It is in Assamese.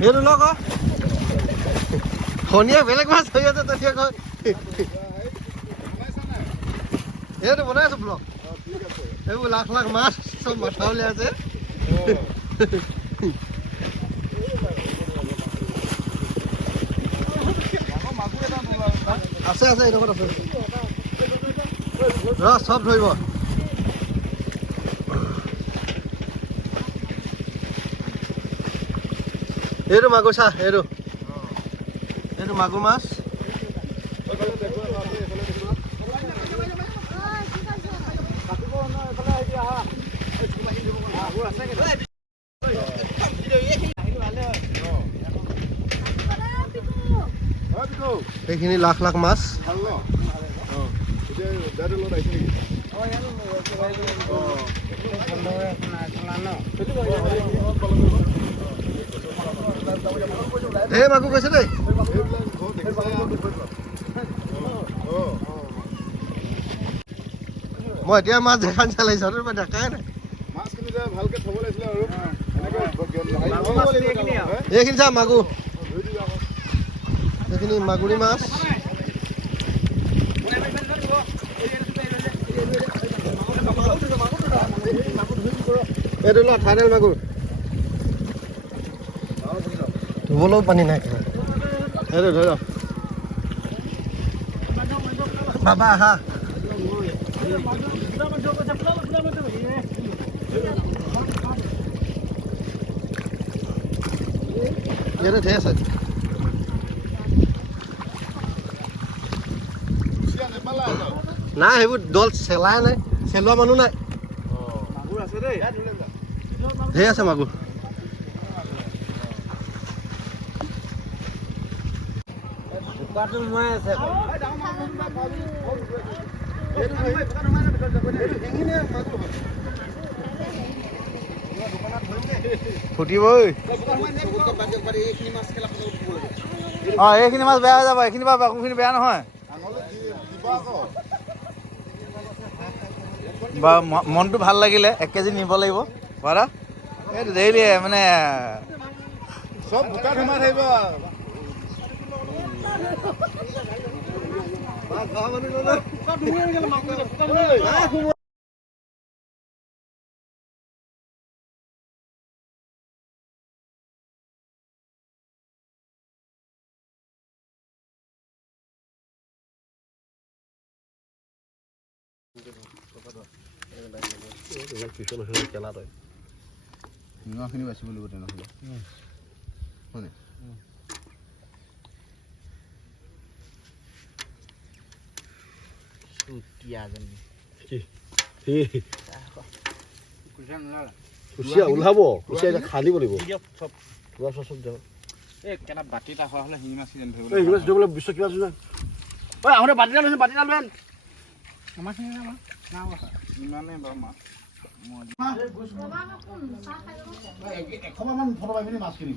সেইটো লগ শনিয়ে বেলেগ মাছ হৈ আছে তেতিয়া কয় এইটো বনাই আছো ব্লগ এইবোৰ লাখ লাখ মাছ চব মাথা উলিয়াই আছে আছে আছে এইডোখৰত আছে চব ধৰিব এইটো মাগুৰ চা এইটো মাগুৰ মাছ এইখিনি লাখ লাখ মাছ এই মাগুৰ কৈছে দেই মই এতিয়া মাছ দেখান চালাইছো দেখাই নাই এইখিনি চা মাগুৰ এইখিনি মাগুৰী মাছ এইটো ল থাইডেল মাগুৰ ধুবলৈও পানী নাই এইটো ধৰি ল বাবা আহা ইয়াতে ঢেৰ আছে নাই সেইবোৰ দল চেলাই নাই চেলোৱা মানুহ নাই ঢেৰ আছে মাগুৰ ফুটিবই এইখিনি মাছ বেয়া হৈ যাব এইখিনি বা বাকুখিনি বেয়া নহয় বা মনটো ভাল লাগিলে 1 কেজি নিব লাগিব বাৰা এইটো ডেইলি মানে চব বোকাত সোমাই থাকিব খিনি বাচিব লাগিব তেনেহ'লে হয়নে কুচিয়া ওলাব কুচিয়া খান্দিব লাগিব বাতি এটা হোৱা হ'লে শিঙি মাছ ধৰিবলৈ বিশ্ব কিবা আহোঁতে বাতি এটা লৈছে বাতি এটা লৈ আমাৰখিনি ইমানেই বাৰু মাছ এশমান ফটো পাবি মাছখিনি